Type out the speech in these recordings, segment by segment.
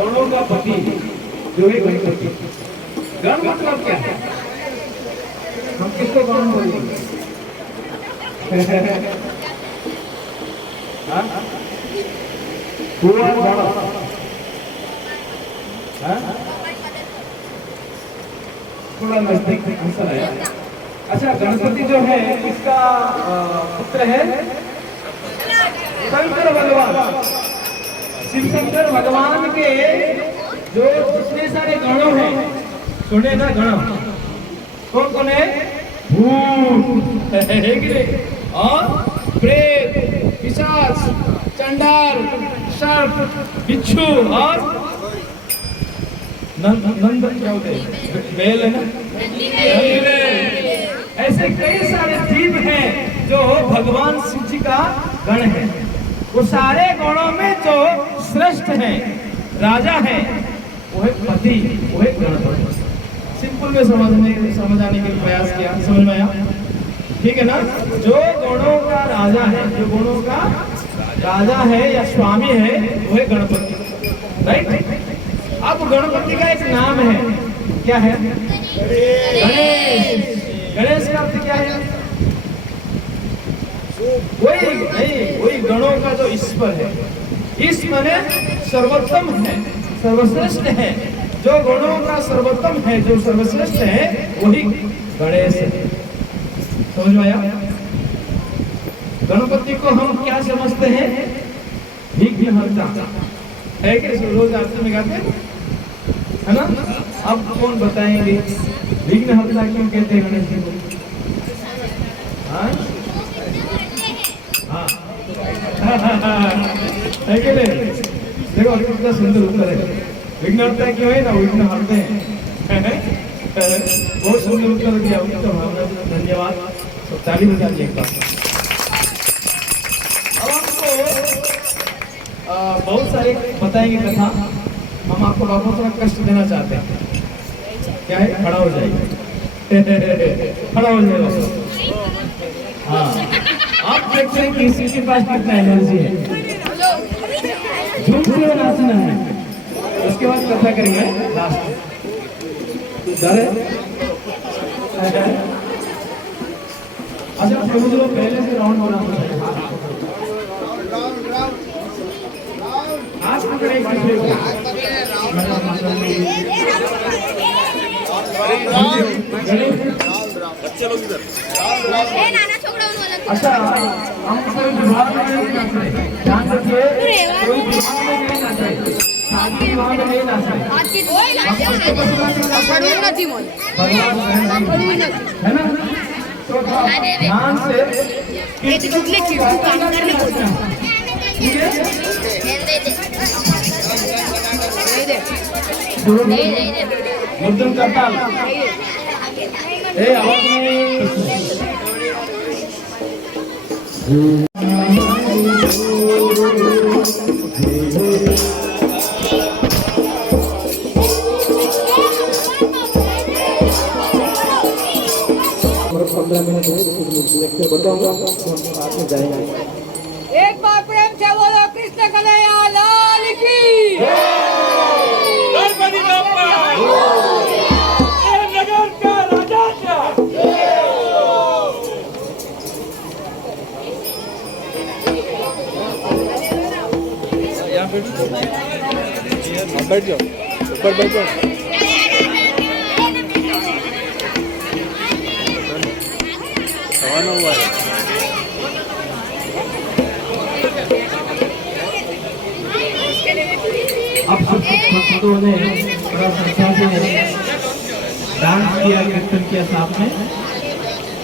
गणों का पति जो है गणपति। गण मतलब क्या है? हम किसको गण बोलेंगे? थोड़ा नजदीक आंसर है। अच्छा, गणपति जो है इसका पुत्र है शंकर भगवान। शिव शंकर भगवान के जो जितने सारे गणों हैं, सुने ना गण कौन कौन है? भूत और प्रेत, पिशाच, चंडाल, सर्प, बिच्छू और नंद क्या होते हैं? बैल है ना? ऐसे कई सारे जीव हैं जो भगवान शिव जी का गण है। वो सारे गणों में जो श्रेष्ठ है, राजा है, वो है पति, वो है गणपति। सिंपल में समझाने के लिए प्रयास किया, समझ में आया? ठीक है ना? जो गणों का राजा है, जो गणों का राजा है या स्वामी है, वो है गणपति, राइट? अब गणपति का एक नाम है, क्या है? गणेश। गणेश का अर्थ क्या है? वही गणों का जो ईश्वर है। ईश्वर है सर्वोत्तम है, सर्वश्रेष्ठ है। जो गणों का सर्वोत्तम है, जो सर्वश्रेष्ठ है, वही गणेश है। समझ में आया? गणपति को हम क्या समझते हैं? विघ्नहर्ता है कि रोज आरती में गाते हैं, है ना? अब कौन बताएंगे विघ्नहर्ता क्यों कहते हैं गणेश जी को? हाँ है कि नहीं? देखो कितना सुंदर उत्तर है। विघ्नहर्ता क्यों है ना? विघ्न हरते हैं। बहुत सुंदर उत्तर दिया, उत्तर भावना, धन्यवाद। सब ताली बजा दिए एक बार। अब आपको बहुत सारे बताएंगे कथा। हम आपको बाबा थोड़ा कष्ट देना चाहते हैं। क्या है? खड़ा हो जाइए। खड़ा हो जाइए। हाँ, आप देखते हैं कि किसी के पास कितना एनर्जी है। झूमते नाचना है, उसके बाद कथा करेंगे लास्ट। डर है? अच्छा समझ लो, पहले से राउंड होना आज पकड़े अच्छा, हम कोई विभाग में नहीं नाच रहे, ध्यान रखिए, कोई विभाग में नहीं नाच रहे, शादी विभाग में नहीं नाच रहे, है ना? तो ध्यान से मुद्दम करता आवाज में एक बार प्रेम से बोलो कृष्ण कन्हैया लाल की। गणपति बप्पा नगर का राजा का। यहाँ बैठ जाओ, ऊपर बैठ जाओ। सवाना हुआ है। अब भक्तों ने बड़ा संख्या से डांस किया, कीर्तन किया साथ में।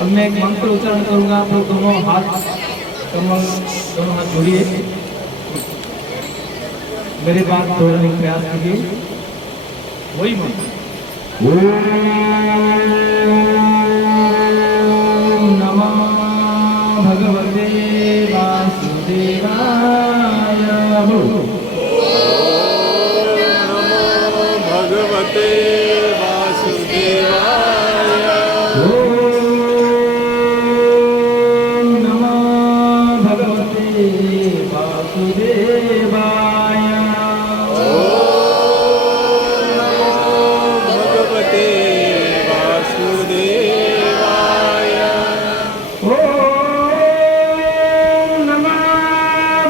अब मैं एक मंत्र उच्चारण करूंगा, आप लोग दोनों हाथ जोड़िए, मेरे बात दोहराने का प्रयास कीजिए। वही मंत्र, ओम नमः भगवते वासुदेवाय। भगवते वासुदेवाय। ओम नमः भगवते वासुदेवाय। ओम नमः भगवते वासुदेवाय।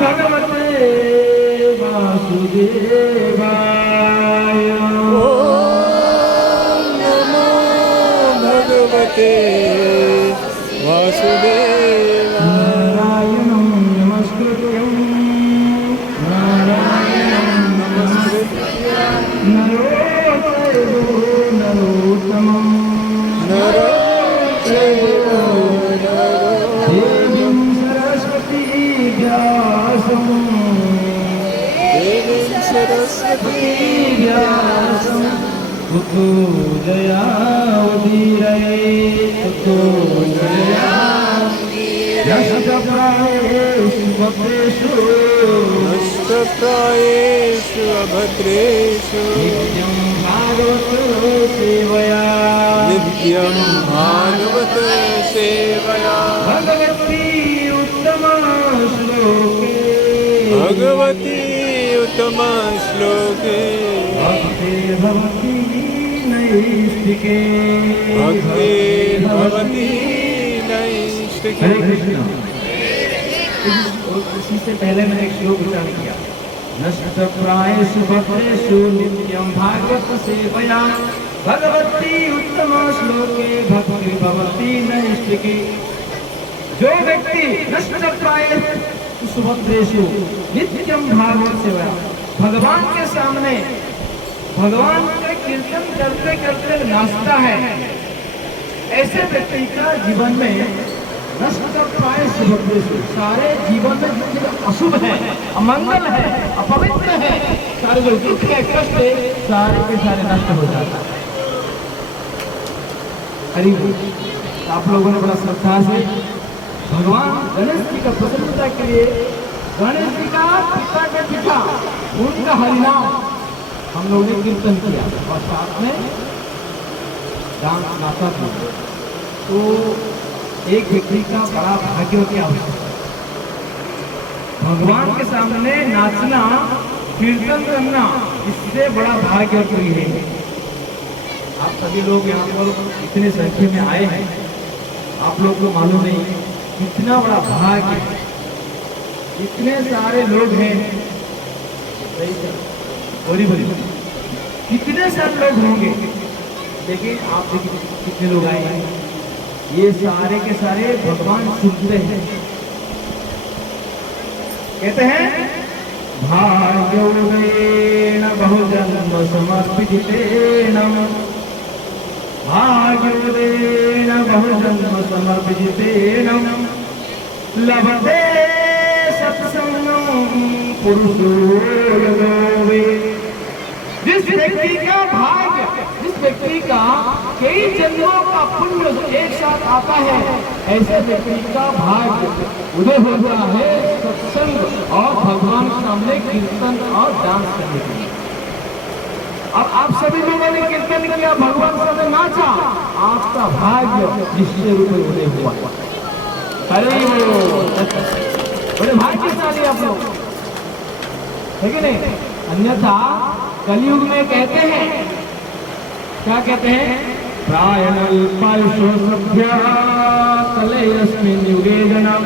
भगवते वासुदेवाय। ओम नमो भगवते वासुदेवाय। नारायणं नमस्कृत्यं नारायणं नरो चैव नरोत्तमं नरो चैव देवीं सरस्वती व्यासं देवीं सरस्वती व्यासं ततो जयावधीरये ततो नष्टप्रायेषु भद्रेषु नष्टप्रायेषु अभद्रेषु नित्यं भागवत सेवया नित्यं भागवत सेवया भगवती उत्तमा श्लोके भगवती उत्तम श्लोके भक्तिर्भवती नैष्टिके भक्तिर्भवती नैष्टिके। हरे कृष्ण। इसी से पहले मैंने एक श्लोक उच्चारण किया, नष्टप्रायेषु भद्रेषु नित्यं भागवत सेवया भगवती उत्तम श्लोके भक्तिर्भवती नैष्टिके। जो व्यक्ति नष्टप्रायेषु भद्रेषु नित्यं भागवत सेवया, भगवान के सामने भगवान का कीर्तन करते करते नाचता है, ऐसे व्यक्ति का जीवन में नष्टप्रायेषु भद्रेषु, सारे जीवन में जो अशुभ है, अमंगल है, अपवित्र है, सारे जो दुख है, कष्ट है, सारे के सारे नष्ट हो जाता है। हरि बोल। आप लोगों ने बड़ा श्रद्धा से भगवान गणेश जी का प्रसन्नता के लिए गणेश जी का पिता के पिता उनका हरिनाम हम लोगों ने कीर्तन किया और साथ में गान गाता था। तो एक व्यक्ति का बड़ा भाग्य क्या होता है, भगवान के सामने नाचना, कीर्तन करना, इससे बड़ा भाग्य कोई है। आप सभी लोग यहाँ पर इतने संख्या में आए हैं, आप लोग को मालूम नहीं कितना बड़ा भाग्य, इतने सारे लोग हैं, बोली कितने सारे लोग होंगे, लेकिन आप देखिए कितने लोग आए हैं। ये सारे के सारे भगवान सुनते हैं, कहते हैं भाग्योदयेन बहुजन्म समर्पितेन, भाग्योदयेन बहुजन्म समर्पितेन लभते सत्संगं पुरुषो यतो वे। जिस व्यक्ति का भाग्य, जिस व्यक्ति का कई जन्मों का पुण्य एक साथ आता है, ऐसे व्यक्ति का भाग्य उदय होता है सत्संग और भगवान के सामने कीर्तन और डांस करने के लिए। अब आप सभी लोगों ने कीर्तन किया, भगवान के सामने नाचा, आपका भाग्य निश्चय रूप में उदय हुआ। अरे बड़े भाग्यशाली आप लोग, है कि नहीं? अन्यथा कलयुग में कहते हैं, क्या कहते हैं, प्रायणल्पायुषो सभ्यः कलयस्मिन् युगे जनाः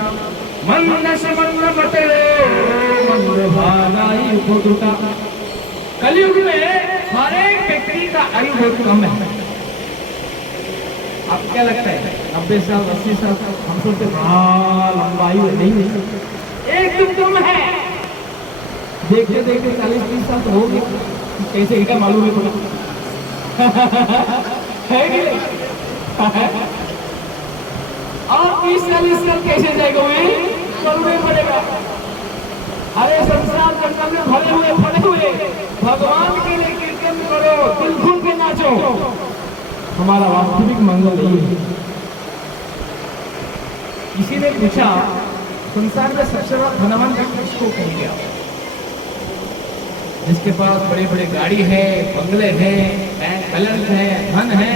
मन्नशमन्नमते मन्नभागाय उपदुता। कलयुग में हर एक व्यक्ति का आयु बहुत कम है। आपको क्या लगता है, 90 साल 80 साल हम सोचते लंबा आयु है? नहीं, एकदम कम है। देखते देखते 40-30 साल तो हो गए, कैसे इनका मालूम है पड़ा है कि नहीं? और 30-40 साल कैसे जाएगा, वही मालूम नहीं पड़ेगा। अरे संसार जंगल में भरे हुए पड़े हुए, भगवान के लिए कीर्तन करो, दिल खुल के नाचो, हमारा वास्तविक मंगल यही है। किसी ने पूछा संसार में सबसे बड़ा धनवान व्यक्ति किसको कहेंगे आप? जिसके पास बड़े बड़े गाड़ी है, बंगले हैं, बैंक बैलेंस है, धन है।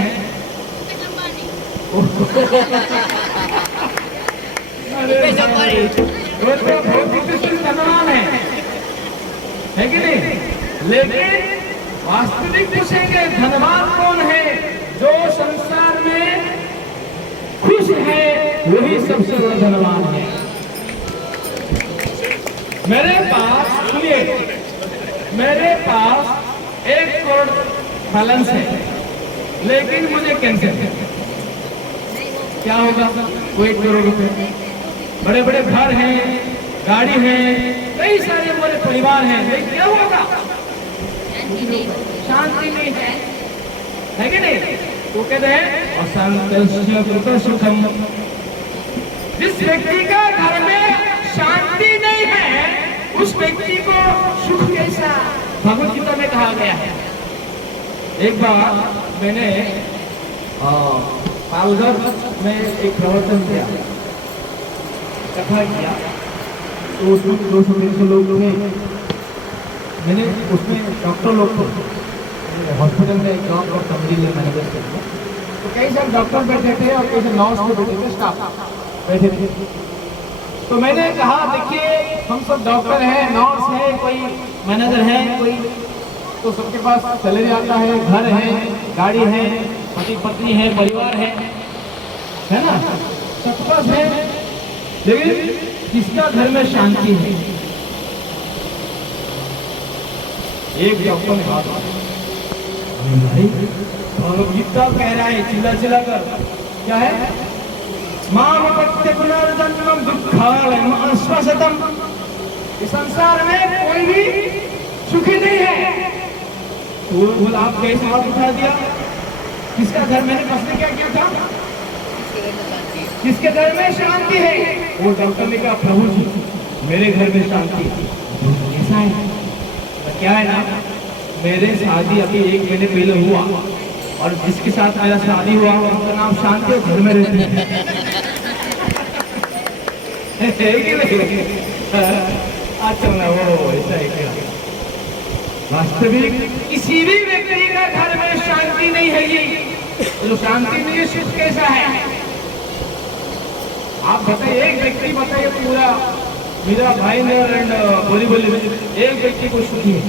धनवान है कि नहीं? लेकिन वास्तविक पूछेंगे धनवान कौन है? जो संसार में खुश है, वही सबसे बड़ा धनवान है। मेरे पास सुनिए, मेरे पास 1 करोड़ बैलेंस है, लेकिन मुझे कैंसर है। क्या होगा? वो 1 करोड़ रुपए, बड़े बड़े घर हैं, गाड़ी है, कई सारे हमारे परिवार हैं, लेकिन क्या होगा? शांति नहीं है कि नहीं? वो कहते हैं असंतोष्य कृत सुखम। जिस व्यक्ति का घर में शांति नहीं है, उस व्यक्ति को सुख कैसा? भगवत गीता में कहा गया है। एक बार मैंने पालघर में एक प्रवचन किया, कथा किया, तो उसमें 200-300 लोग थे। मैंने उसमें डॉक्टर लोग थे, हॉस्पिटल में एक जॉब और कंपनी में मैनेजर थे, तो कई सारे डॉक्टर बैठे थे और कई सारे नर्स भी बैठे थे, स्टाफ बैठे थे। तो मैंने कहा देखिए हम सब डॉक्टर हैं, नर्स है, कोई मैनेजर है, कोई तो सबके पास सैलरी आता है, घर है, गाड़ी है, पति पत्नी है, परिवार है ना, सबके पास है। लेकिन किसका घर में शांति है? एक डॉक्टर ने कहा गीता कह रहा है चिल्ला चिल्ला कर, क्या है? माम पत्य पुनर्जन्मम दुःखालयम आश्वासतम। इस संसार में कोई भी सुखी नहीं है। तो बोल आप कैसे सवाल उठा दिया? किसका घर मैंने प्रश्न क्या किया था? किसके घर में शांति है? वो डॉक्टर ने कहा प्रभु जी मेरे घर में शांति है। ऐसा है? तो क्या है ना, मेरे शादी अभी 1 महीने पहले हुआ और जिसके साथ मेरा शादी हुआ उसका नाम शांति और घर में रहती है। अच्छा ना वो ऐसा है क्या? वास्तविक किसी भी व्यक्ति का घर में शांति नहीं है, ये तो शांति नहीं है, सुख कैसा है? आप बताइए, एक व्यक्ति बताइए पूरा मेरा भाई ने बोली एक व्यक्ति को सुखी है,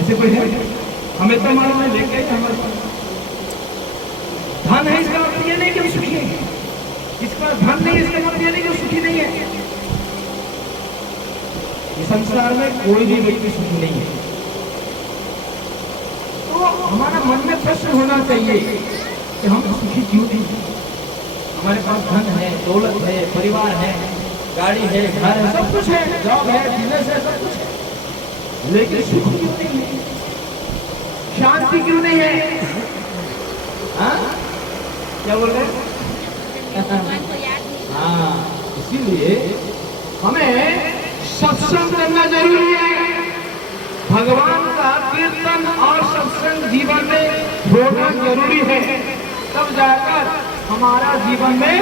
ऐसे कोई है? हमें तो मालूम है लेके हमारे धन है इसका मतलब ये नहीं कि वो सुखी है, इसका धन नहीं इसका मतलब ये नहीं कि वो सुखी नहीं है। इस संसार में कोई भी व्यक्ति सुखी नहीं है। तो हमारा मन में प्रश्न होना चाहिए कि हम सुखी क्यों नहीं हैं? हमारे पास धन है, दौलत है, परिवार है, गाड़ी है, घर है, सब कुछ है, जॉब है, बिजनेस है, सब कुछ है, लेकिन सुख क्यों नहीं है? शांति क्यों नहीं है? हाँ क्या बोल रहे हैं? हाँ, इसीलिए हमें सत्संग करना जरूरी है। भगवान का कीर्तन और सत्संग जीवन में होना जरूरी है, तब जाकर हमारा जीवन में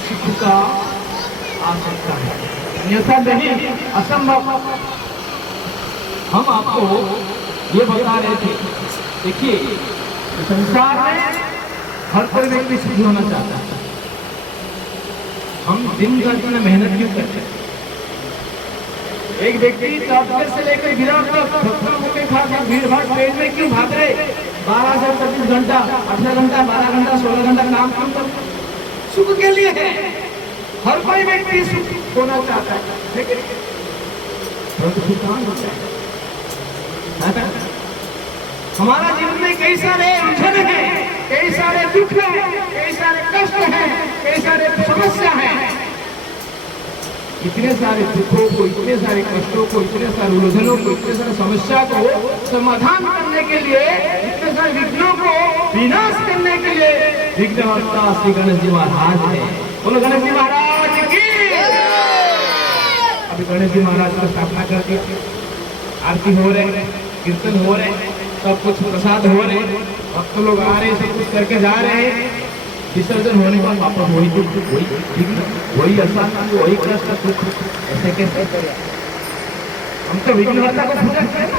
सुख का आ सकता है, अन्यथा नहीं, असंभव। हम आपको ये बता रहे थे, देखिए संसार में हर कोई व्यक्ति सुखी होना चाहता है। हम दिन भर इतना मेहनत क्यों करते हैं? एक व्यक्ति डॉक्टर से लेकर गिरा तक भीड़ भाड़ पेट में क्यों भाग रहे? 12 से 25 घंटा, 18 घंटा, 12 घंटा, 16 घंटा काम क्यों करते? सुख के लिए है। हर कोई व्यक्ति सुख होना चाहता है, लेकिन हमारा जीवन में कई सारे उलझन है, कई सारे दुख है, कई सारे कष्ट है, कई सारे समस्या है। इतने सारे दुखों को, इतने सारे कष्टों को, इतने सारे उलझनों को, इतने सारे समस्या को समाधान करने के लिए, इतने सारे विघ्नों को विनाश करने के लिए विघ्नहर्ता श्री गणेश जी महाराज है। बोलो गणेश जी महाराज की। अभी गणेश जी महाराज का स्थापना कर दिया, आरती हो रहे, कीर्तन हो रहे, सब कुछ प्रसाद हो रहे, भक्त लोग आ रहे, सब कुछ करके जा रहे हैं। विसर्जन होने के बाद वापस वही दुख, वही अशांति, वही कष्ट, दुख, ऐसे कैसे? हम तो विघ्नहर्ता को पूजा करें,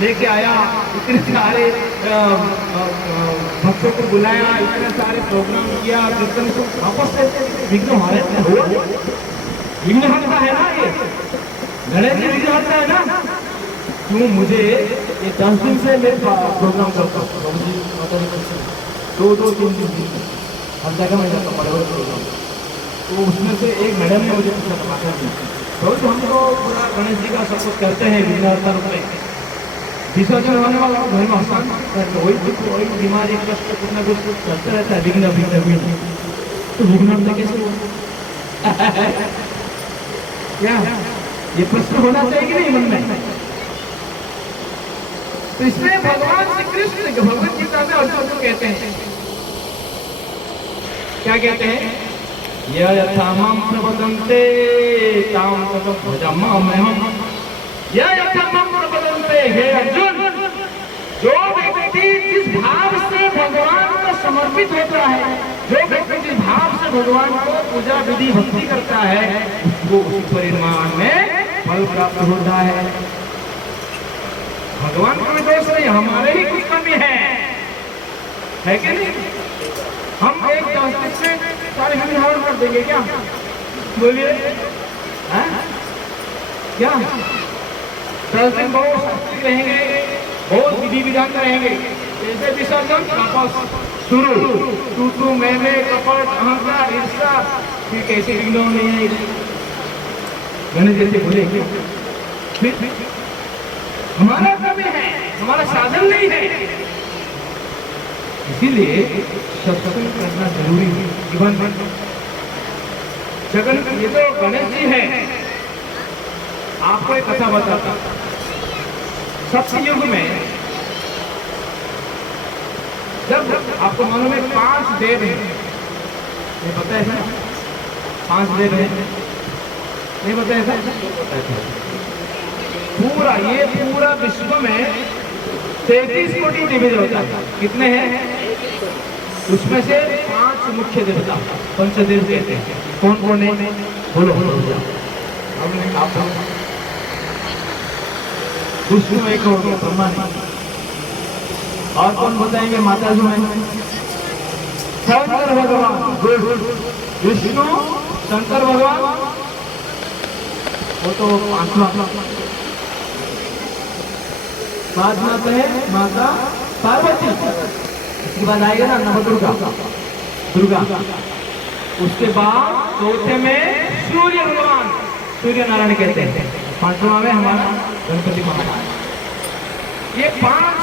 लेके आया, इतने सारे भक्तों को बुलाया, इतने सारे प्रोग्राम किया, कीर्तन को वापस विघ्नहर्ता हुआ। विघ्नहर्ता है ना ये, गणेश जी विघ्नहर्ता है ना। क्यों मुझे ये 10 दिन से मैं प्रोग्राम करता हूँ, 2-3 दिन हर जगह में जाता बड़े बड़े प्रोग्राम। तो उसमें से एक मैडम ने मुझे पूछा था, तो हम तो पूरा गणेश जी का सब कुछ करते हैं विघ्नहर्ता रूप में। विसर्जन होने वाला घर में आसान करते वही दुख वही बीमारी कष्ट कुछ ना कुछ करते रहता है विघ्न विघ्न विघ्न। तो विघ्नहर्ता कैसे हुआ? क्या ये प्रश्न होना चाहिए कि नहीं मन में? तो इसमें भगवान श्री कृष्ण भगवत गीता में अर्जुन को कहते हैं, क्या कहते हैं? यथा मां प्रपद्यन्ते तां ततो भजाम्यहम्। यथा मां प्रपद्यन्ते, हे अर्जुन, जो व्यक्ति जिस भाव से भगवान को समर्पित होता है, जो व्यक्ति जिस भाव से भगवान को पूजा विधि भक्ति करता है, उसको उस परिमाण में फल प्राप्त होता है। भगवान का भी दोष नहीं, हमारे ही कुछ कमी है कि नहीं? हम एक दास्तिक से सारे हम हरण कर देंगे क्या? बोलिए, क्या 10 दिन बहुत शास्त्रिक रहेंगे, बहुत विधि विधान रहेंगे, जैसे विसर्जन वापस शुरू, तू मैं कपट अहंकार ईर्ष्या, फिर कैसे विघ्न नहीं है गणेश जैसे बोले क्यों? फिर हमारा कमी है, हमारा साधन नहीं है। इसीलिए सत्संग करना जरूरी है जीवन में। जगन ये तो गणेश जी है। आपको एक कथा बताता, सत्युग में जब आपको मालूम है 5 देव हैं, नहीं पता है सर? 5 देव हैं, नहीं पता है सर? पूरा विश्व में 33 कोटि देवी देवता है। कितने हैं? उसमें से 5 मुख्य देवता पंचदेव कहते हैं। कौन कौन है? बोलो आप विष्णु एक हो गया, ब्रह्मा नहीं। और कौन बताएंगे? माता जो है शंकर भगवान, विष्णु शंकर भगवान, वो तो 5वां। बाद में आते हैं माता पार्वती, उसके बाद आएगा ना नवदुर्गा, दुर्गा। उसके बाद चौथे में सूर्य भगवान, सूर्य नारायण कहते हैं। 5वां में हमारा गणपति महाराज। ये 5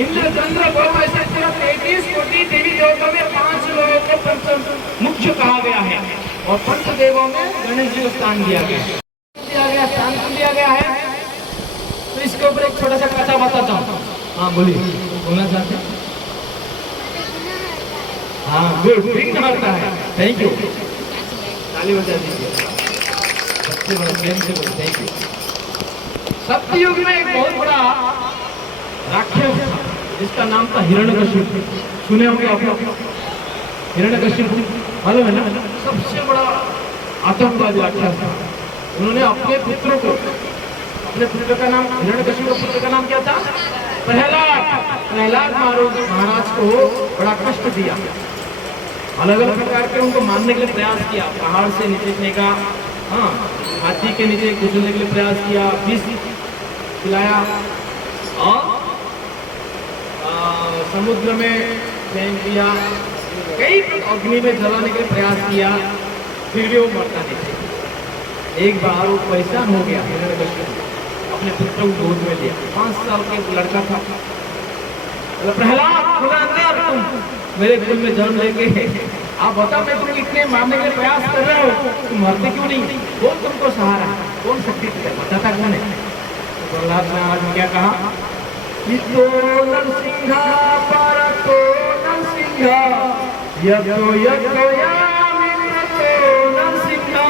इंद्र चंद्र गौ ऐसे पूरा 33 कोटि देवी देवताओं में 5 लोगों को पंच मुख्य कहा गया है, और पंच देवों में गणेश जी को स्थान दिया गया, स्थान दिया गया है। तो इसके ऊपर एक छोटा सा कथा बताता हूँ। हाँ बोलिए, बोलना चाहते हैं? हाँ गुड, विघ्नहर्ता है। थैंक यू, ताली बजा दीजिए। बच्चे बड़ा प्रेम से बोले थैंक यू। सत्ययुग में एक बहुत बड़ा राक्षस था जिसका नाम था हिरण्यकशिपु। सुने होंगे आप लोग? हिरण्यकशिपु मालूम है ना? सबसे बड़ा आतंकवादी राक्षस था। उन्होंने अपने पुत्रों को, अपने पुत्र का नाम, हिरण्यकशिपु का पुत्र का नाम क्या था? प्रहलाद महाराज को बड़ा कष्ट दिया। अलग अलग प्रकार के उनको मारने के लिए प्रयास किया, पहाड़ से नीचे का, हाँ हाथी के नीचे घुसने के लिए प्रयास किया, विष खिलाया, और समुद्र में फेंक दिया, कई अग्नि में जलाने के लिए प्रयास किया, फिर भी वो मरता नहीं। एक बार वो परेशान हो गया, अपने पुत्रों को गोद में लिया। 5 साल का एक लड़का था। प्रहलाद, तुम मेरे कुल में जन्म लेके आप बताओ, मैं तुम इतने मारने के प्रयास कर रहे हो, तुम मरते क्यों नहीं? कौन तुमको सहारा, कौन शक्ति बताता कौन है? तो प्रहलाद ने आज क्या कहा? तो नरसिंहा परतो नरसिंहा, यतो यतो यामितो नरसिंहा।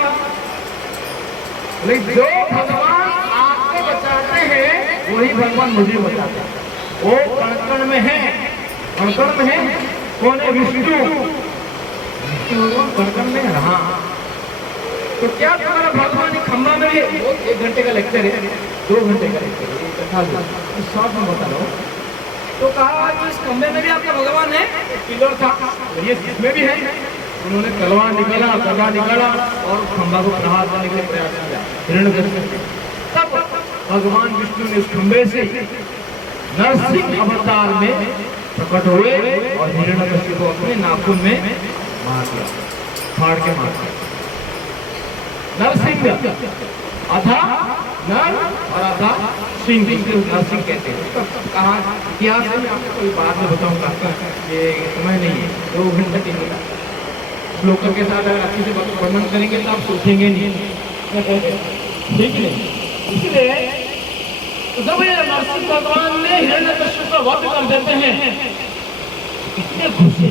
लेकिन जो भगवान आपको बचाते हैं वही भगवान मुझे बचाते हैं। वो कण में है, कण में है। कौन है? विष्णु। कण में रहा। तो क्या तुम्हारा भगवान खंबा में भी? 1 घंटे का लेक्चर है, 2 घंटे का लेक्चर है, इस शॉर्ट में बता रहा हूँ। तो कहा कि इस खंबे में भी आपका भगवान है। पिलर था, ये इसमें भी है। उन्होंने तलवार निकाला, गदा निकाला और खंबा को प्रहार करने के लिए प्रयास किया, हिरण्यकशिपु। तब भगवान विष्णु ने उस खंबे से नरसिंह अवतार में प्रकट हुए और हिरण्यकशिपु को अपने नाखून में मार दिया, फाड़ के मार दिया। नरसिंह, अधा नर और अधा सिंह, नरसिंह कहते हैं। तो कहाँ इतिहास है, आपको कोई बाद में बताऊंगा, ये समय नहीं है, 2 घंटे 3 घंटा श्लोकों के साथ अगर अच्छे से वर्णन करेंगे तो आप सोचेंगे नहीं, ठीक है। इसलिए तो जब ये नरसिंह भगवान ने हिरण्यकश्यप का वध कर देते हैं, इतने गुस्से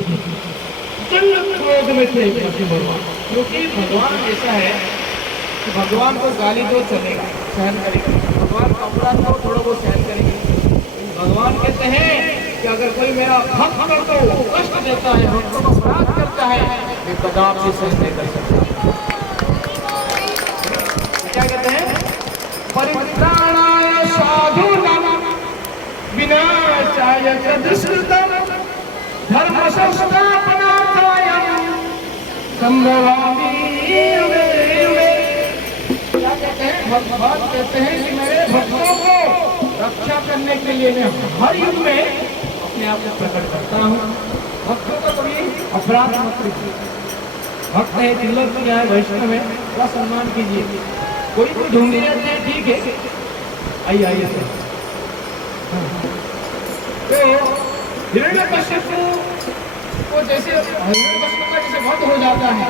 क्रोध में थे नरसिंह भगवान, क्योंकि भगवान ऐसा है कि भगवान को गाली तो चलेगा, सहन करेंगे, भगवान का अपराध को थोड़ा बहुत सहन करेंगे। भगवान कहते हैं कि अगर कोई मेरा भक्त को कष्ट देता है, भक्तों को अपराध करता है, मैं कदापि सहन नहीं कर सकता। क्या कहते हैं? परित्राणाय साधूनां विनाशाय च दुष्कृतं धर्म संस्थापनार्थाय संभवामि युगे युगे। क्या कहते हैं? भगवान कहते हैं कि मेरे भक्तों को रक्षा करने के लिए मैं हर युग में अपने आप को प्रकट करता हूँ। भक्तों का कभी अपराध मत कीजिए। भक्त है, तिलक किया है, वैष्णव है, थोड़ा सम्मान कीजिए। कोई ढूंढी रहते हैं, ठीक है, आइए आइए सर। तो हिरण्यकश्यप को जैसे हिरण्यकश्यप का जैसे वध हो जाता है,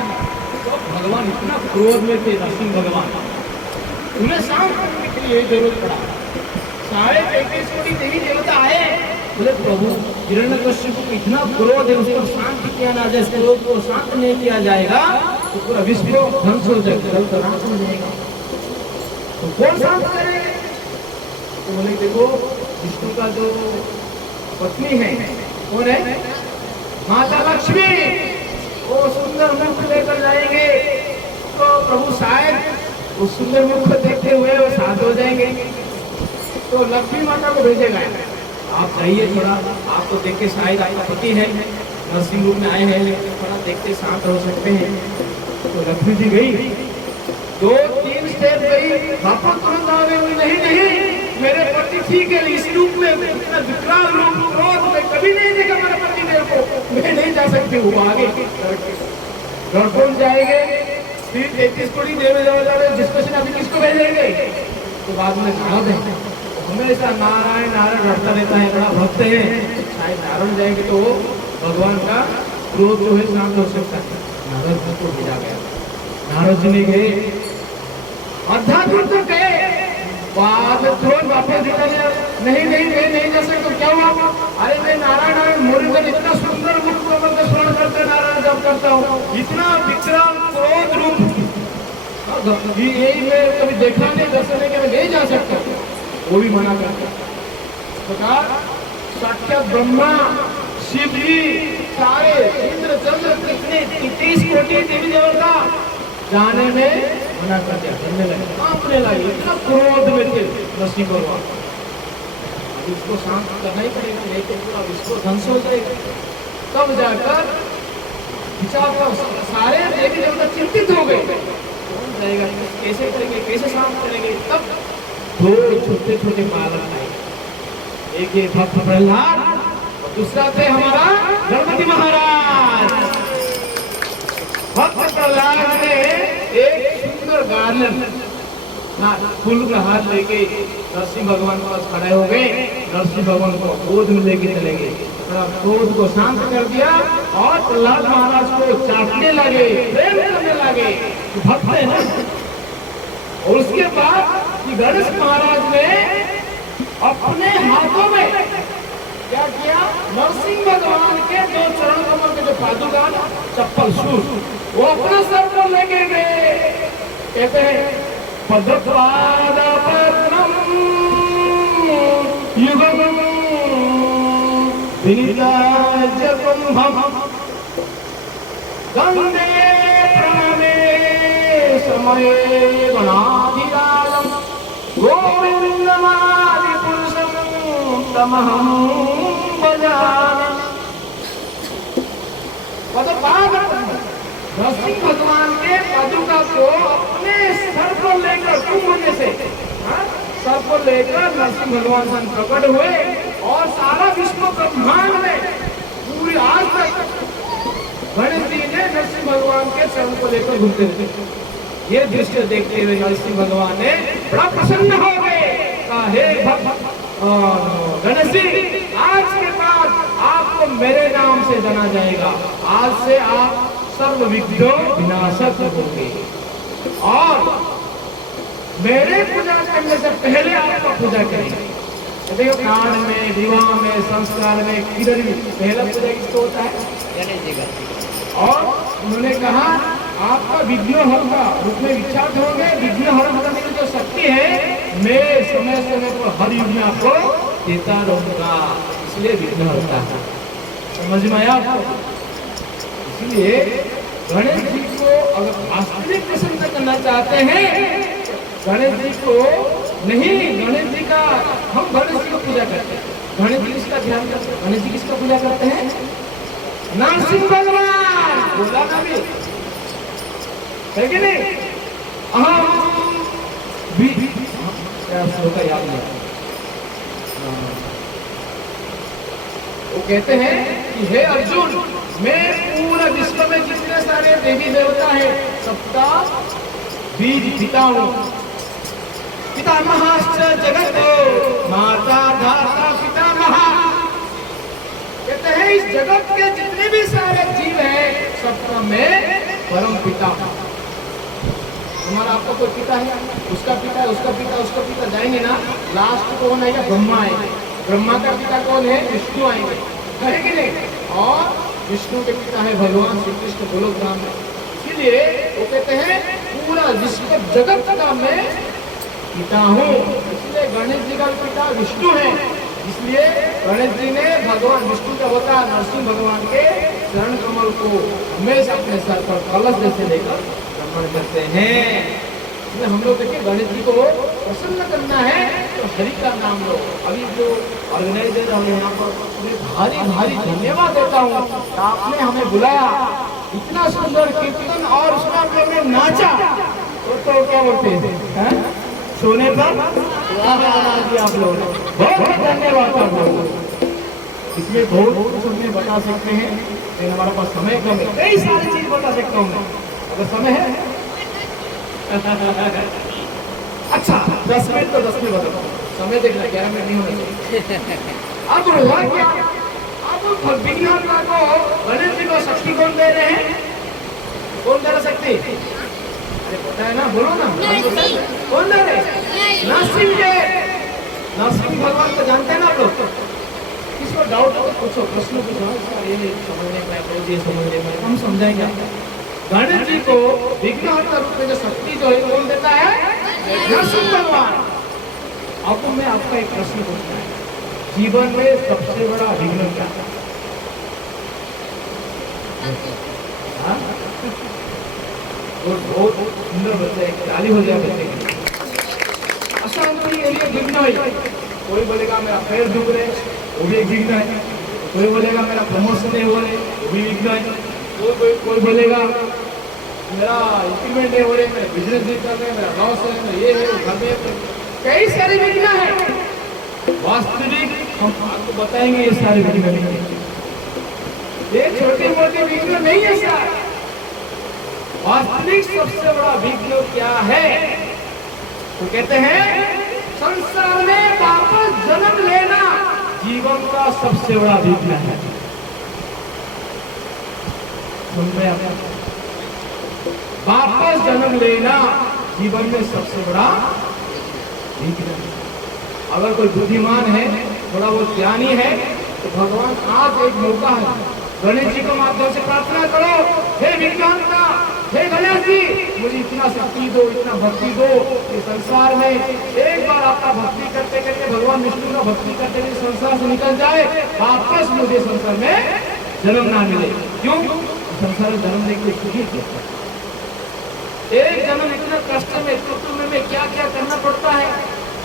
तो भगवान इतना क्रोध में थे, नरसिंह भगवान, उन्हें शांत करने के लिए जरूरत पड़ा। सारे 33 कोटि देवी देवता आए, बोले प्रभु हिरण्यकश्यप को इतना क्रोध है, उसको शांत किया ना जाए, क्रोध को शांत नहीं किया जाएगा तो पूरा विश्व ध्वंस हो जाएगा, जल नाश हो जाएगा। तो कौन शांत करेंगे? तो बोले देखो विष्णु का जो पत्नी है, कौन है? माता लक्ष्मी, वो सुंदर मुख लेकर जाएंगे, तो प्रभु शायद उस सुंदर मुख को देखते हुए वो शांत हो जाएंगे। तो लक्ष्मी माता को भेजेगा, आप जाइए, थोड़ा आपको देख के शायद आपका पति है, नरसिंह रूप में आए हैं, लेकिन थोड़ा देखते शांत हो सकते हैं। तो लक्ष्मी जी गई, 2-3 स्टेप गई, वापस तुरंत आ गई, नहीं नहीं मेरे पति ठीक है, इस रूप में इतना विकराल रूप, क्रोध में कभी नहीं देखा मेरे पति देव को, मैं नहीं जा सकती हूँ। आगे पहुंच जाएंगे, फिर 33 कोटि देवी देवता डिस्कशन अभी किसको भेजेंगे? तो बाद में नारद है, हमेशा नारायण नारायण रटता रहता है, बड़ा भक्त है, शायद नारायण जाएंगे तो भगवान का क्रोध जो है शांत हो सकता है। नारद जी को भेजा गया, नारद जी ने गए, आधा दूर तक गए, बाद में तुरंत वापस दिखा दिया, नहीं नहीं मैं नहीं जा सकता। क्या हुआ? अरे मैं नारायण नारायण मुरलीधर इतना सुंदर मुख कमल का स्मरण करते नारायण जब करता हूँ, इतना विकराल क्रोध रूप यही मैं कभी देखा नहीं, दर्शन नहीं, मैं नहीं जा सकता, वो भी मना करता। तो साक्षात ब्रह्मा, शिव जी, सारे इंद्र चंद्र कितने 33 कोटि देवी देवता जाने में मना कर दिया, करने लगे, कांपने लगे, इतना क्रोध में थे नरसिंह भगवान। इसको शांत करना ही पड़ेगा, नहीं तो पूरा विश्व ध्वंस हो जाएगा। तब जाकर सारे देवी देवता चिंतित हो गए, कौन जाएगा, कैसे करेंगे, कैसे शांत करेंगे। तब 2 छोटे छोटे बालक आए, एक ये भक्त प्रहलाद और दूसरा थे हमारा गणपति महाराज। भक्त प्रहलाद ने एक सुंदर गार्लन फूल का हाथ लेके नरसिंह भगवान के पास खड़े हो गए, नरसिंह भगवान को गोद में लेके चले गए, क्रोध को शांत कर दिया और प्रहलाद महाराज को चाटने लगे, प्रेम करने लगे, भक्त है ना। और उसके बाद गणेश महाराज ने अपने हाथों में क्या किया? नरसिंह भगवान के 2 चरण कमल के जो पादुका चप्पल शूज, वो अपने सर पर लेके गए। कहते हैं पद्मपाद पद्मम युगम विनीताजकुंभम गंगे प्रणे समये गणाधिराजम गोविंदमादि पुरुषम तमहं भजामि। नरसिंह भगवान के पादुका को अपने सर पर लेकर कुंभ जैसे सर पर लेकर नरसिंह भगवान सन प्रकट हुए और सारा विश्व ब्रह्मांड में पूरी आज तक गणेश जी ने नरसिंह भगवान के चरण को लेकर घूमते रहते। ये दृश्य देखते हुए नरसिंह भगवान ने बड़ा प्रसन्न हो गए। कहा, हे गणेश जी, आज के बाद आपको मेरे नाम से जाना जाएगा। आज से आप सर्व विघ्नों विनाशक होंगे और मेरे पूजा करने से पहले आपका पूजा करेंगे। देखो, कांड में, विवाह में, संस्कार में किधर भी पहला पूजा किसको होता है? गणेश जी का। और उन्होंने कहा, आपका विघ्न हरण का रूप में विख्यात होंगे। विघ्न हरण करने की जो शक्ति है, मैं समय समय पर हर युग में आपको देता रहूंगा, इसलिए विघ्न होता है। समझ में आया आपको? इसलिए गणेश जी को अगर वास्तविक प्रसन्न करना चाहते हैं, गणेश जी को नहीं, गणेश जी का, हम गणेश जी को पूजा करते हैं। गणेश जी किसका ध्यान करते हैं? गणेश जी किसका पूजा करते हैं? नरसिंह भगवान। बोला ना भी है कि नहीं? क्या श्लोक याद नहीं। वो कहते हैं कि हे अर्जुन, मैं पूरा विश्व में जितने सारे देवी देवता है सबका बीज पिता हूँ। पितामहाश्च जगत माता धाता पितामह। कहते हैं इस जगत के जितने भी सारे जीव हैं सबका मैं परम पिता हूँ। हमारा आपका कोई पिता है, उसका पिता है, उसका पिता, उसका पिता, जाएंगे ना, लास्ट कौन आएगा? ब्रह्मा आएंगे। ब्रह्मा का पिता कौन है? विष्णु आएंगे, है कि नहीं? और विष्णु के पिता है भगवान श्री कृष्ण गोलोक धाम में। इसीलिए वो कहते हैं पूरा विश्व जगत का मैं पिता हूँ। इसलिए गणेश जी का पिता विष्णु है। इसलिए गणेश जी ने भगवान विष्णु का अवतार नरसिंह भगवान के चरण कमल को हमेशा अपने सर पर कलश जैसे लेकर अर्पण करते हैं। इसलिए हम लोग देखिए, गणेश जी को प्रसन्न करना है तो हरि का नाम लो। अभी जो ऑर्गेनाइजर है यहाँ पर, भारी भारी धन्यवाद देता हूँ। आपने हमें बुलाया, इतना सुंदर कीर्तन और उसमें आप लोगों ने नाचा, तो क्या बोलते हैं, सोने पर बना दिया आप लोगों ने। बहुत धन्यवाद आप लोगों को। इसलिए बहुत कुछ हमने बता सकते हैं, लेकिन हमारे पास समय कम है। कई सारी चीज बता सकता हूँ मैं, अगर समय है। अच्छा, 10 मिनट तो 10 मिनट बताता हूँ, समय देखना 11 मिनट नहीं होना चाहिए। अब हुआ क्या? अब विघ्नहर्ता को गणेश जी को शक्ति कौन दे रहे हैं? कौन दे रहा शक्ति? अरे पता है ना, बोलो ना। कौन दे रहे? नरसिंह देव। नरसिंह भगवान को जानते हैं ना आप लोग? किसको डाउट हो तो पूछो, प्रश्न पूछो। ये समझने में, ये समझने में हम समझाएंगे आपको। गणेश जी को विघ्नहर्ता रूप में जो शक्ति जो है कौन देता है? नरसिंह भगवान। अब मैं आपका एक प्रश्न पूछना है, जीवन में सबसे बड़ा विघ्न क्या है? बहुत सुंदर बच्चा, एक ताली हो जाए बच्चे की। अशांति एरिया विघ्न है। कोई बोलेगा मेरा पैर दुख रहे, वो भी एक विघ्न है। कोई बोलेगा मेरा प्रमोशन नहीं हो रहे, वो भी विघ्न है। कोई बोलेगा मेरा इंक्रीमेंट नहीं हो रहे, मेरा बिजनेस नहीं कर रहे, मेरा लॉस है, मेरा ये है, घर में कई सारे विघ्न है। वास्तविक हम आपको बताएंगे ये सारे विघ्न नहीं है, ये छोटे मोटे विघ्न नहीं है सर। वास्तविक सबसे बड़ा विघ्न क्या है? तो कहते हैं संसार में वापस जन्म लेना जीवन का सबसे बड़ा विघ्न है। सुन रहे हैं? वापस जन्म लेना जीवन में सबसे बड़ा विघ्न है। अगर कोई बुद्धिमान है, थोड़ा बहुत ज्ञानी है, तो भगवान आज एक मौका है, गणेश जी के माध्यम से प्रार्थना करो, हे विघ्नहर्ता, हे गणेश जी, मुझे इतना शक्ति दो, इतना भक्ति दो कि संसार में एक बार आपका भक्ति करते करते, भगवान विष्णु का भक्ति करते करते संसार से निकल जाए, वापस मुझे संसार में जन्म ना मिले। क्यों? संसार में जन्म लेके एक जन्म इतना कष्ट में, कुटुंब में क्या क्या करना पड़ता है।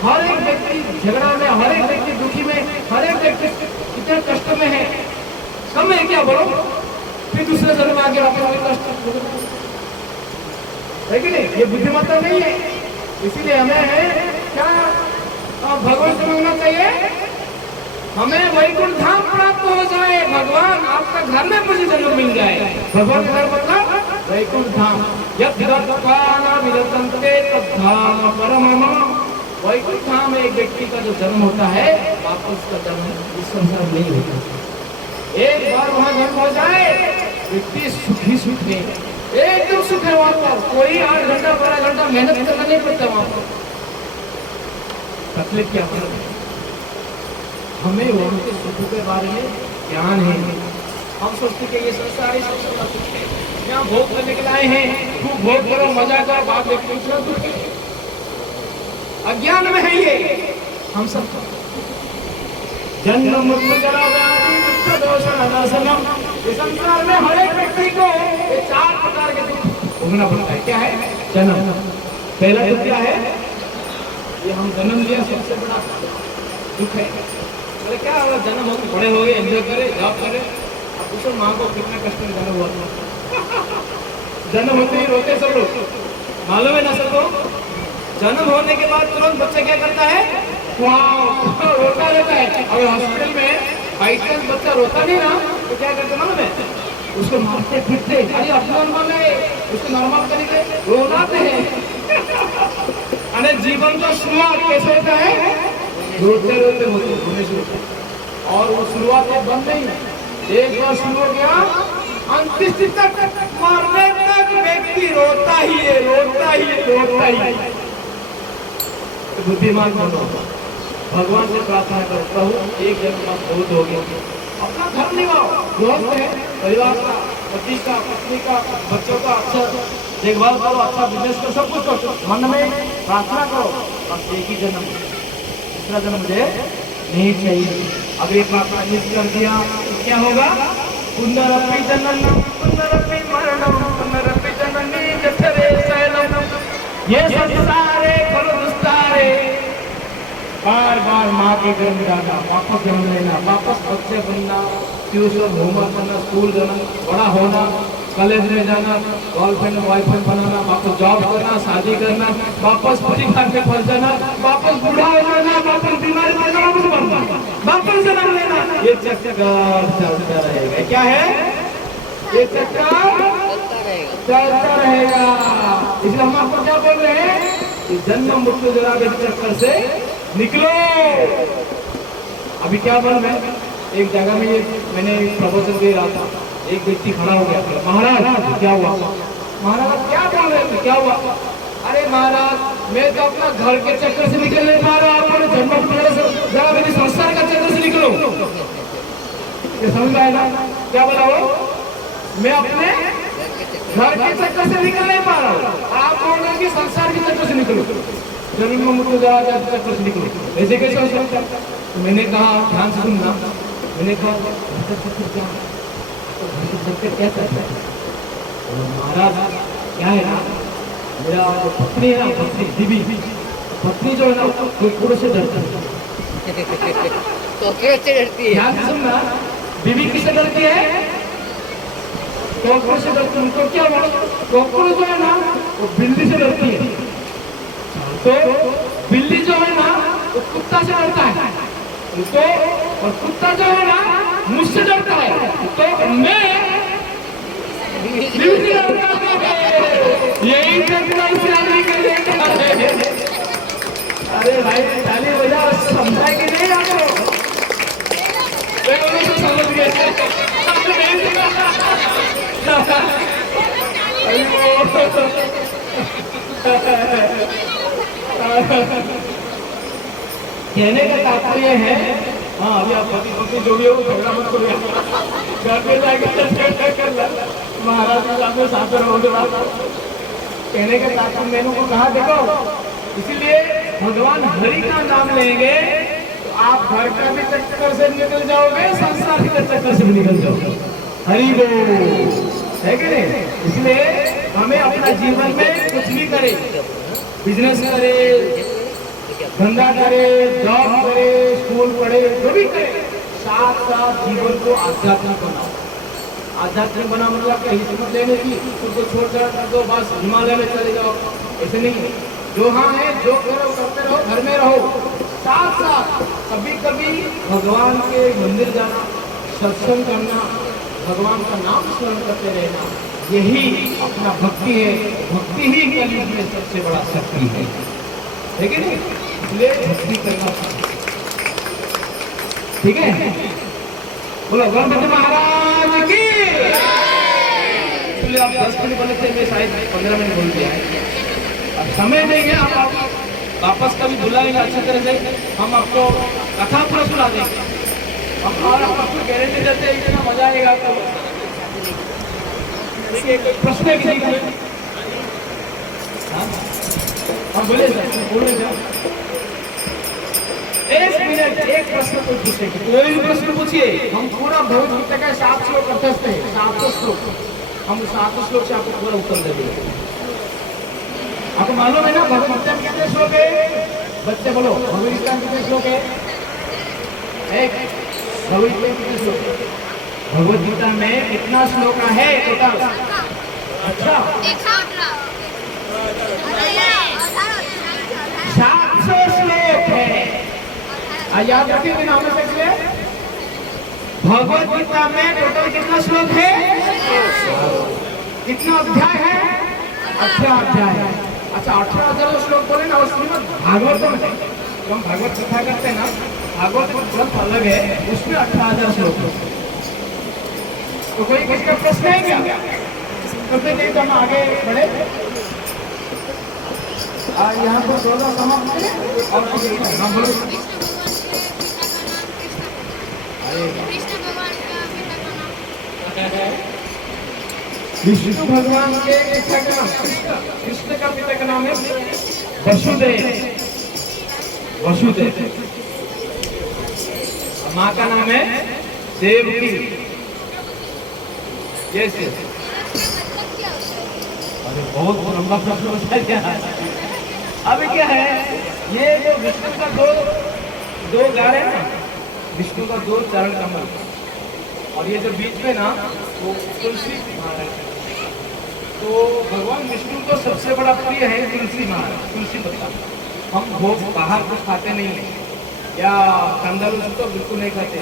हर एक व्यक्ति झगड़ा में, हर एक व्यक्ति दुखी में, हर एक व्यक्ति इतने कष्ट में है। कम है क्या बोलो? फिर दूसरे जन्म आगे वापस कष्ट है कि नहीं? ये बुद्धिमत्ता नहीं है। इसीलिए हमें है क्या, भगवान से मांगना चाहिए, हमें वैकुंठ धाम प्राप्त हो जाए। भगवान आपका घर में मुझे जन्म मिल जाए। भगवान का घर मतलब वैकुंठ धाम। यद्दत्तानाविरतन्ते तद्धाम परमम। वैकुंठ धाम में एक व्यक्ति का जो जन्म होता है, वापस का जन्म इस संसार में नहीं होता। एक बार वहां जन्म हो जाए, व्यक्ति सुखी सुख में एकदम सुख है वहां पर। कोई 8 घंटा 12 घंटा मेहनत करना नहीं पड़ता वहां पर। तकलीफ क्या है? हमें वहां के सुख के बारे में ज्ञान है। हम सोचते कि ये संसार ही सबसे बड़ा सुख है, यहाँ भोग करने के लिए आए हैं, खूब भोग करो, मजा करो, बात लेकिन दुख है। अज्ञान में है ये हम सब। जन्म मृत्यु जरा व्याधि दुख दोष अनासनम। इस संसार में हर एक व्यक्ति को ये 4 प्रकार के दुख भोगना पड़ता है। क्या है? जन्म। पहला दुख क्या है? ये हम जन्म लिया सबसे बड़ा दुख है। अरे क्या होगा, जन्म हो बड़े हो गए, एंजॉय करे, जॉब करे। अब पूछो माँ को कितना कष्ट में जन्म हुआ था। जन्म होते ही रोते सब लोग, मालूम है ना सबको। जन्म होने के बाद तुरंत बच्चा क्या करता है? रोता रहता है। अगर हॉस्पिटल में बाई चांस बच्चा रोता नहीं ना, तो क्या करते मालूम है? उसको मारते पीटते, अरे अबनॉर्मल है, उसको नॉर्मल तरीके रोनाते हैं। अरे जीवन का शुरुआत कैसे होता है? रोते रोते होने शुरू होता है। और वो शुरुआत बंद नहीं, एक बार शुरू हो गया, अंतिम तक मरने तक व्यक्ति रोता ही है, रोता ही है, रोता ही है। तो बुद्धिमान बनो, भगवान से प्रार्थना करता हूँ, एक जन्म का बहुत हो गया, अपना धर्म निभाओ, दोस्त है, परिवार का, पति का, पत्नी का, बच्चों का अच्छा देखभाल करो, अच्छा बिजनेस करो, सब कुछ करो, मन में प्रार्थना करो, बस एक ही जन्म, दूसरा जन्म मुझे नहीं चाहिए। अगर ये प्रार्थना मिस कर दिया तो क्या होगा? पुनरपि जननम पुनरपि मरणम पुनरपि जननी जठरे शयनम। ये संसारे खलु दुस्तारे, बार बार माँ के गर्भ जाना, वापस जन्म लेना, वापस बच्चे बनना, ट्यूशन होमवर्क करना, स्कूल जाना, बड़ा होना, कॉलेज में जाना, गर्लफ्रेंड बॉयफ्रेंड बनाना, वापस जॉब करना, शादी करना, वापस परीक्षा में फंस जाना, वापस बूढ़ा हो जाना, वापस बीमारी पड़ना, वापस मरना, वापस जन्म लेना। ये चक्कर चलता रहेगा। क्या है? ये चक्कर चलता रहेगा। इसलिए हम आपको क्या बोल रहे हैं कि जन्म मृत्यु जरा के चक्कर से निकलो। अभी क्या बोल मैं एक जगह में मैंने प्रवचन दे रहा था, एक व्यक्ति खड़ा हो गया, महाराज क्या हुआ? महाराज क्या बोल रहे थे, क्या हुआ? अरे महाराज मैं तो अपना घर के चक्कर से निकल नहीं पा रहा, अपने जन्म जरा मेरी संसार का चक्कर से निकलो। ये समझ में आएगा क्या बोला वो? मैं अपने घर के चक्कर से निकल नहीं पा रहा हूँ, आप बोल रहे हैं कि संसार के चक्कर से निकलो, जन्म मृत्यु जरा चक्कर से निकलो। ऐसे कैसे हो सकता है? तो मैंने कहा ध्यान से सुनना, मैंने कहा क्या करता है? महाराज क्या है ना, मेरा पत्नी है ना, पत्नी बीबी, पत्नी जो है ना कुकुर से डरती है। ध्यान से सुनना, बीबी किससे डरती है? कुकुर से डरती है। उनको क्या बोलो? कुकुर जो है ना वो बिल्ली से डरती है, तो बिल्ली जो है ना वो कुत्ता से डरता है, तो और कुत्ता जो है ना मुझसे डरता है, तो मैं यही अरे भाई ताली बजा, समझा कि नहीं आपको? समझ गए। कहने का तात्पर्य है, हाँ अभी आप पति पत्नी जो भी हो झगड़ा मत करो, घर पे जाकर महाराज के सामने साथ रहोगे। कहने का तात्पर्य मैंने को कहा देखो, इसीलिए भगवान हरि का नाम लेंगे तो आप घर का भी चक्कर से निकल जाओगे, संसार के चक्कर से भी निकल जाओगे। हरि बोल, है कि नहीं? इसलिए हमें अपना जीवन में कुछ भी करे, बिजनेस करे, धंधा करे, जॉब करे, स्कूल पढ़े, जो भी करे, साथ साथ जीवन को आध्यात्मिक बनाओ। आध्यात्मिक बना मतलब कहीं हिम्मत लेने की, उसको छोड़ कर दो बस हिमालय में चले जाओ, ऐसे नहीं है। जो हाँ है जो करो करते रहो, घर में रहो, साथ साथ कभी कभी भगवान के मंदिर जाना, सत्संग करना, भगवान का नाम स्मरण करते रहना, यही अपना भक्ति है। भक्ति ही कलयुग में सबसे बड़ा शक्ति है, ठीक है ना? इसलिए भक्ति करना चाहिए, ठीक है? बोलो गणपति महाराज की। इसलिए आप 10 मिनट बोले थे, मैं शायद 15 मिनट बोल दिया है। अब समय देंगे, आप वापस कभी बुलाएंगे अच्छी तरह से, हम आपको कथा पूरा सुना देंगे। हम और आपको गारंटी देते हैं इतना मजा आएगा आपको। ठीक है, कोई प्रश्न है किसी का? हाँ बोले सर, बोले सर। 1 मिनट, एक प्रश्न कोई पूछेगा, कोई भी प्रश्न पूछिए। हम पूरा भगवत गीता का 7 श्लोक कंठस्थ है, 7 श्लोक, हम 7 श्लोक से आपको पूरा उत्तर दे देंगे। आपको मालूम है ना भगवत गीता में कितने श्लोक है? बच्चे बोलो, भगवत गीता में कितने श्लोक है? एक। भगवत गीता में कितने श्लोक है? भगवत गीता में कितना श्लोक है टोटल? अच्छा, 700 श्लोक है। याद रखिए नाम से इसलिए भगवत गीता में टोटल कितना श्लोक है? कितना अध्याय है? 18 अध्याय है। अच्छा, 18,000 श्लोक बोले ना, श्रीमद् भागवतम है, तो हम भागवत कथा करते हैं ना, भागवत ग्रंथ अलग है, उसमें 18,000 श्लोक है। तो कोई किसी का प्रश्न है क्या? तो फिर हम आगे बढ़े। यहाँ पर थोड़ा समाप्त करें और हाँ बोलो। विष्णु भगवान के पिता का नाम कृष्ण का पिता का नाम है वसुदेव। वसुदेव। माँ का नाम है देवकी। यस। अरे बहुत लंबा प्रश्न होता है क्या? अभी क्या है, ये जो विष्णु का दो गार है ना, विष्णु का 2 चरण कमल, और ये जो बीच में ना वो तुलसी माला है। तो भगवान विष्णु को सबसे बड़ा प्रिय है तुलसी माला, तुलसी पत्ता। हम भोग बाहर कुछ खाते नहीं है, या कंदल तो बिल्कुल नहीं खाते,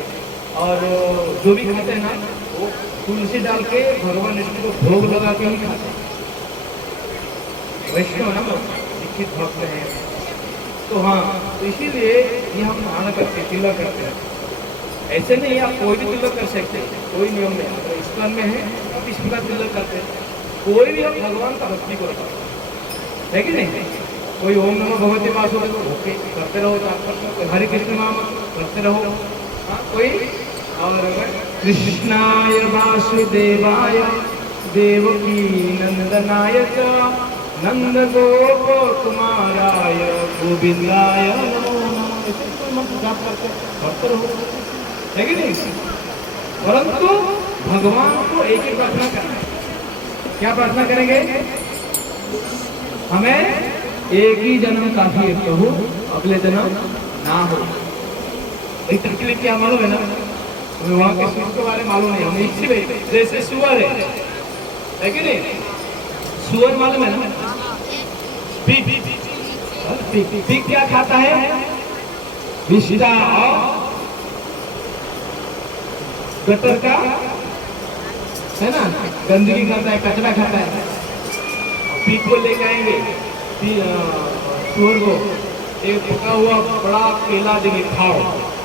और जो भी खाते हैं ना वो तुलसी डाल के भगवान विष्णु को भोग लगा के ही खाते हैं। वैष्णव ना दीक्षित भक्त है, तो हाँ, तो इसीलिए ये हम मान करते तिलक करते हैं। ऐसे नहीं आप कोई भी तिलक कर सकते हैं, कोई नियम नहीं। अगर इस्कॉन में है आप इस प्रकार तिलक करते हैं, कोई भी हम भगवान का भक्ति को रखते है कि नहीं? कोई ओम नमो भगवते वासुदेव ओके करते रहो, कोई हरे कृष्ण नाम करते रहो, हाँ कोई। और कृष्णाय वासुदेवाय देवकी नंदनाय च नंद गोप कुमाराय गोविंदाय नमो नमः। ऐसे कोई मंत्र जाप करते रहो, है कि नहीं? परंतु भगवान को एक ही प्रार्थना करना है। क्या प्रार्थना करेंगे? हमें एक ही जन्म काफी है प्रभु, अगले जन्म ना हो। के लिए क्या मालूम है ना, हमें वहाँ के सूर के बारे में मालूम नहीं, हमें इसीलिए जैसे सुअर है कि नहीं? सुअर मालूम है ना? पीक क्या खाता है? विष्टा और गटर का है ना, गंदगी खाता है, कचरा खाता है। पीक को लेके आएंगे सुअर को, एक पका हुआ बड़ा केला देंगे, खाओ,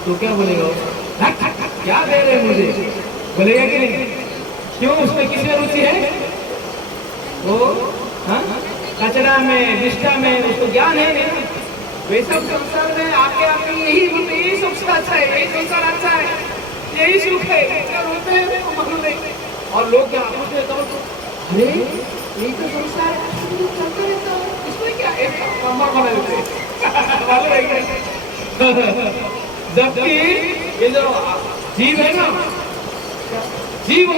तो क्या बोलेगा? क्या दे रहे मुझे, बोलेगा कि नहीं? क्यों? उसमें किसमें रुचि है? वो कचरा में, निष्ठा में, उसको ज्ञान है। वैसे संसार में आके यही सबसे अच्छा है, यही संसार अच्छा है, यही सुख है, रोते हैं तो मालूम नहीं। और लोग क्या पूछते हैं, अरे यही तो संसार चलते रहता है, इसमें क्या एक लंबा बना लेते जबकि ये जो जीव है ना, जीव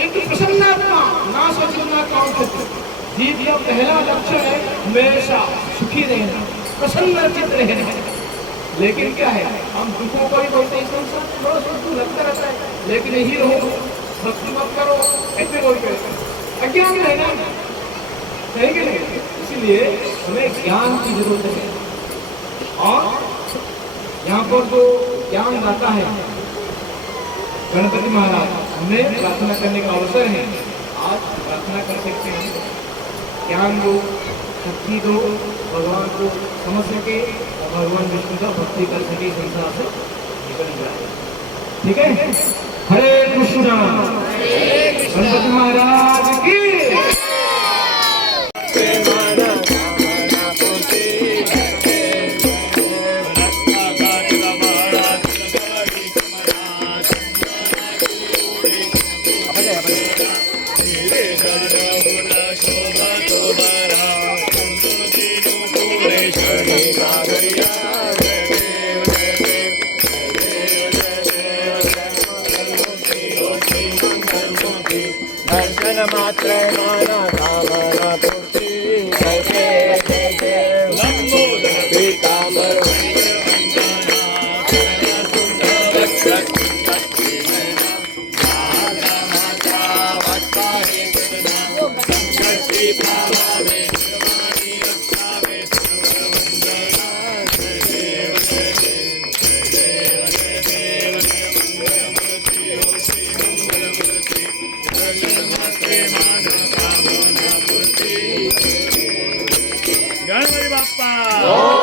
एक प्रसन्नात्मा ना सोचो ना काम करते। जीव का पहला लक्ष्य है हमेशा सुखी रहना, प्रसन्न चित्त रहना। लेकिन क्या है, हम दुखों को ही बोलते हैं, संसार थोड़ा सा लगता रहता है, लेकिन यही रहो, भक्ति मत करो, ऐसे बोल कर अज्ञान रहना है कि नहीं? इसीलिए हमें ज्ञान की जरूरत है। और यहाँ पर जो ज्ञान लाता है गणपति महाराज, हमें प्रार्थना करने का अवसर है। आज प्रार्थना कर सकते हैं, ज्ञान दो, शक्ति दो, भगवान को समझ सके और भगवान विष्णु का भक्ति कर सके, संसार से निकल जाए। ठीक है, हरे कृष्णा, गणपति महाराज की। दर्शन मात्र माना कामना पूर्ति करते लंबोदर पीतांबर गणपति बाप्पा